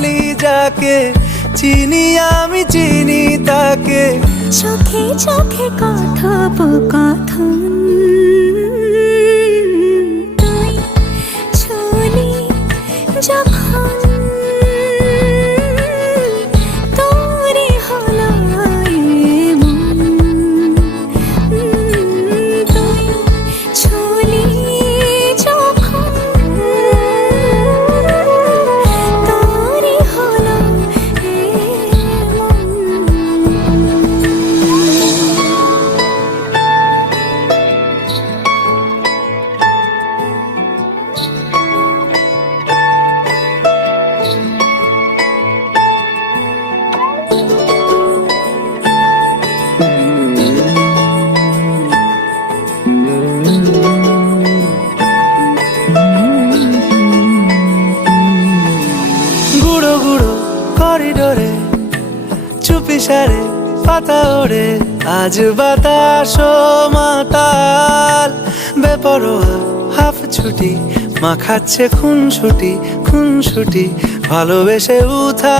বলি যাকে, চিনি আমি চিনি তাকে। চোখে চোখে কথোপকথন, তুই ছুলি যখন তোরে হলো এমন, তুই ছুলি যখন তোরে হলো এমন। গুঁড়ো গুঁড়ো করিডোরে চুপি সারে পাতা ওড়ে, আজ বাতাস মাতাল বেপরোয়া হাফ ছুটি, মাখাচ্ছে খুনসুটি খুনসুটি, ভালোবেসে উঠা